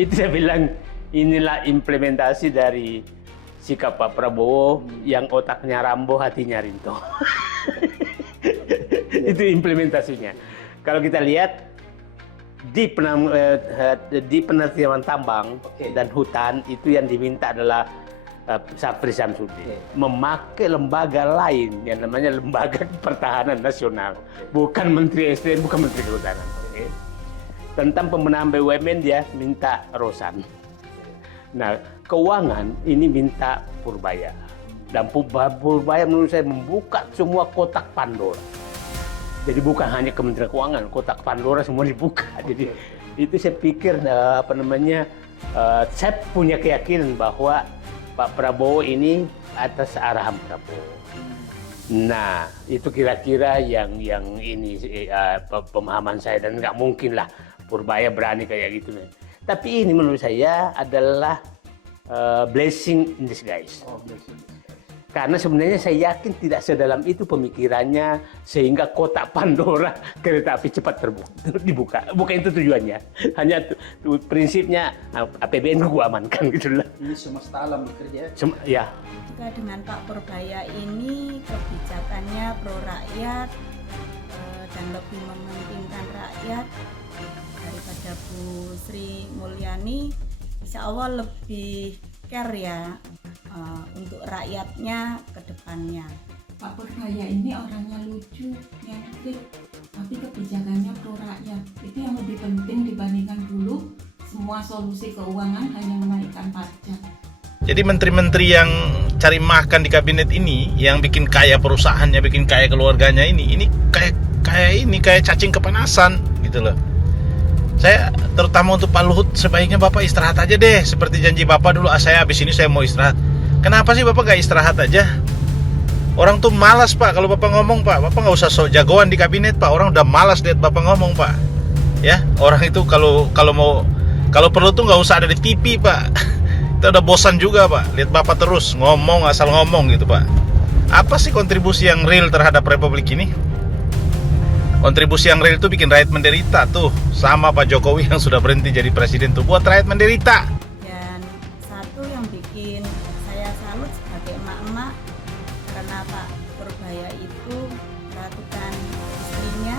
Itu saya bilang inilah implementasi dari sikap Pak Prabowo yang otaknya Rambo, hatinya Rinto. Itu implementasinya. Kalau kita lihat di penertiban tambang dan hutan itu yang diminta adalah Syafri Samsudin memakai lembaga lain yang namanya Lembaga Pertahanan Nasional, bukan Menteri SDM, bukan Menteri Kehutanan. Tentang pembenahan BUMN dia minta Rosan. Nah, keuangan ini minta Purbaya. Dan Purbaya menurut saya membuka semua kotak Pandora. Jadi bukan hanya Kementerian Keuangan, kotak Pandora semua dibuka. Jadi itu saya pikir saya punya keyakinan bahwa Pak Prabowo ini atas arahan Prabowo. Nah, itu kira-kira yang ini pemahaman saya, dan nggak mungkin lah Purbaya berani kayak gitu. Tapi ini menurut saya adalah blessing in disguise. Karena sebenarnya saya yakin tidak sedalam itu pemikirannya sehingga kotak Pandora kereta api cepat dibuka. Bukan itu tujuannya. Hanya prinsipnya APBN gua amankan gitu lah. Ini semesta alam bekerja. Ya. Jika dengan Pak Purbaya ini kebijakannya pro rakyat dan lebih mementingkan rakyat daripada Bu Sri Mulyani, insya Allah lebih care ya untuk rakyatnya ke depannya. Pak Purbaya ini orangnya lucu, nyentrik, tapi kebijakannya pro rakyat. Itu yang lebih penting dibandingkan dulu semua solusi keuangan hanya menaikkan pajak. Jadi menteri-menteri yang cari makan di kabinet ini, yang bikin kaya perusahaannya, bikin kaya keluarganya ini kayak cacing kepanasan gitu loh. Saya terutama untuk Pak Luhut, sebaiknya Bapak istirahat aja deh. Seperti janji Bapak dulu, saya habis ini saya mau istirahat. Kenapa sih Bapak gak istirahat aja? Orang tuh malas Pak kalau Bapak ngomong Pak. Bapak gak usah sok jagoan di kabinet Pak. Orang udah malas lihat Bapak ngomong Pak. Ya, orang itu kalau perlu tuh gak usah ada di TV Pak. Kita udah bosan juga Pak. Lihat Bapak terus ngomong asal ngomong gitu Pak. Apa sih kontribusi yang real terhadap Republik ini? Kontribusi yang real itu bikin rakyat menderita tuh. Sama Pak Jokowi yang sudah berhenti jadi presiden tuh, buat rakyat menderita. Dan satu yang bikin saya salut sebagai emak-emak, karena Pak Purbaya itu perhatikan istrinya.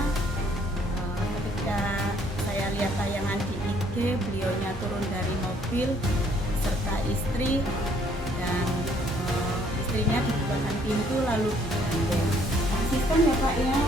Ketika saya lihat tayangan di IG, beliaunya turun dari mobil serta istri, dan istrinya dibukakan pintu lalu digandeng. Konsisten ya Pak ya.